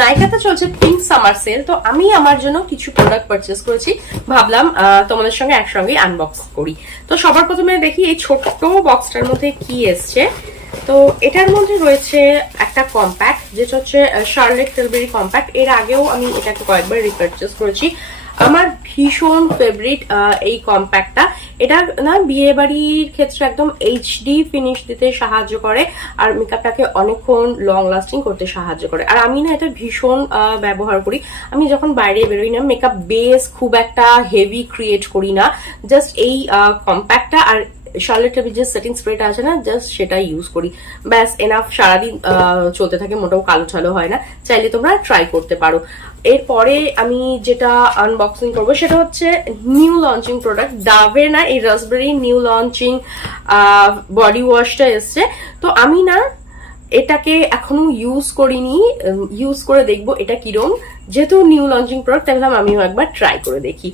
নাইকাতে চলছে pink summer sell, তো আমি আমার জন্য কিছু প্রোডাক্ট পারচেস করেছি, ভাবলাম তোমাদের সঙ্গে একসঙ্গে আনবক্স করি। তো সবার প্রথমে দেখি এই ছোট্ট বক্সটার মধ্যে কি এসছে। তো এটার মধ্যে রয়েছে একটা কম্প্যাক্ট, যেটা হচ্ছে শার্লেট টিলবেরি কম্প্যাক্ট। এর আগেও আমি এটাকে কয়েকবার রিপারচেস করেছি, আমার ভীষণ ফেভারিট এই কম্প্যাক্টটা। এটা না বিয়ে বাড়ির ক্ষেত্রে একদম এইচডি ফিনিশ দিতে সাহায্য করে, আর মেকআপটাকে অনেকক্ষণ লং লাস্টিং করতে সাহায্য করে। আর আমি না এটা ভীষণ ব্যবহার করি। আমি যখন বাইরে বেরোই না, মেকআপ বেস খুব একটা হেভি ক্রিয়েট করি না, জাস্ট এই কম্প্যাক্টটা আর শার্লেট টিলবেরি যে সেটিং স্প্রেটা আছে না, জাস্ট সেটা ইউজ করি, ব্যাস এনাফ। সারাদিন চলতে থাকে, মোটেও কালো ছালো হয় না। চাইলে তোমরা ট্রাই করতে পারো। এরপরে আমি যেটা আনবক্সিং করবো সেটা হচ্ছে নিউ লঞ্চিং প্রোডাক্ট, ডাভের না এই রাসবেরি নিউ লঞ্চিং বডি ওয়াশটা এসছে। তো আমি না এটাকে এখনো ইউজ করিনি, ইউজ করে দেখবো এটা কিরম। যেহেতু নিউ লঞ্চিং প্রোডাক্ট, তাহলে আমিও একবার ট্রাই করে দেখি।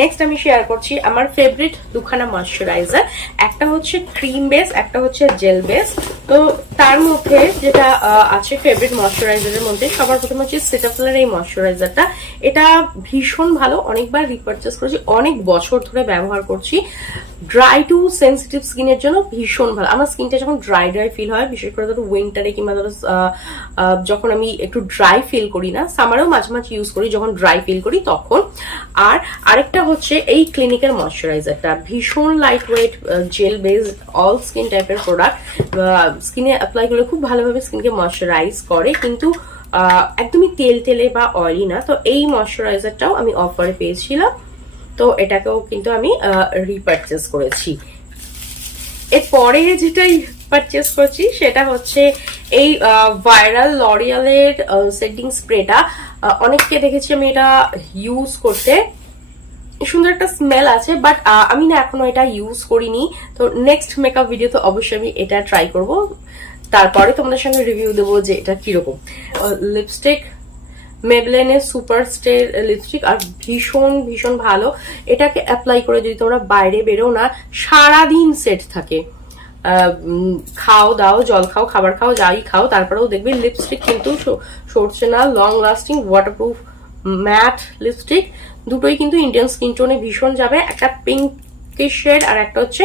নেক্সট আমি শেয়ার করছি আমার ফেভারিট দুখানা ময়শ্চারাইজার, একটা হচ্ছে ক্রিম বেস, একটা হচ্ছে জেল বেস। তো তার মধ্যে যেটা আছে ফেভারিট ময়শ্চারাইজারের মধ্যে, সবার প্রথমে হচ্ছে সিটাফিলের এই ময়শ্চারাইজারটা। এটা ভীষণ ভালো, অনেকবার রিপারচেস করেছি, অনেক বছর ধরে ব্যবহার করছি। ড্রাই টু সেন্সিটিভ স্কিনের জন্য ভীষণ ভালো। আমার স্কিনটা যখন ড্রাই ফিল হয়, বিশেষ করে ধরো উইন্টারে কিংবা ধরো যখন আমি একটু ড্রাই ফিল করি না, সামারেও মাঝে মাঝে ইউজ করি যখন ড্রাই ফিল করি তখন। আর আরেকটা হচ্ছে এই ক্লিনিকের ময়শ্চারাইজারটা, ভীষণ light weight, jail based, all skin টাইপের প্রোডাক্ট। স্কিনে অ্যাপ্লাই করলে খুব ভালোভাবে স্কিনকে ময়শ্চারাইজ করে, কিন্তু একদমই তেলে বা অয়েলি না। তো এই ময়শ্চারাইজারটাও আমি অফারে পেয়েছিলাম, তো এটাকেও কিন্তু আমি রিপারচেস করেছি। এরপরে যেটাই পারচেস করছি সেটা হচ্ছে এই ভাইরাল লরিয়ালের সেটিং স্প্রেটা। অনেককে দেখেছি আমি এটা ইউজ করতে, সুন্দর একটা স্মেল আছে, বাট আমি না এখনো এটা ইউজ করিনি। তো নেক্সট মেকআপ ভিডিও তো অবশ্যই আমি এটা ট্রাই করব, তারপরে তোমাদের সঙ্গে রিভিউ দেবো যে এটা কিরকম। লিপস্টিক মেবলিনের সুপার স্টে লিপস্টিক, আর ভীষণ ভালো। এটাকে অ্যাপ্লাই করে যদি তোমরা বাইরে বেরো না, সারাদিন সেট থাকে। খাও দাও, জল খাও, খাবার খাও, যাই খাও, তারপরেও দেখবে লিপস্টিক কিন্তু সরছে না। Long lasting, waterproof, mat lipstick, দুটোই কিন্তু ইন্ডিয়ান স্কিন টোনে ভীষণ যাবে। একটা পিঙ্ক শেড আর একটা হচ্ছে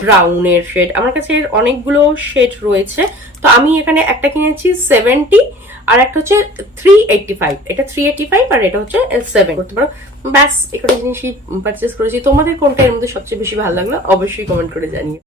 ব্রাউনের শেড। আমার কাছে এর অনেকগুলো শেড রয়েছে, তো আমি এখানে একটা কিনেছি 70, আর একটা হচ্ছে 385। এটা 385 আর এটা হচ্ছে 7 করতে পারো। ব্যাস, একটা জিনিসই পারচেস করেছি। তোমাদের কোনটা এর মধ্যে সবচেয়ে বেশি ভালো লাগলো অবশ্যই কমেন্ট করে জানিও।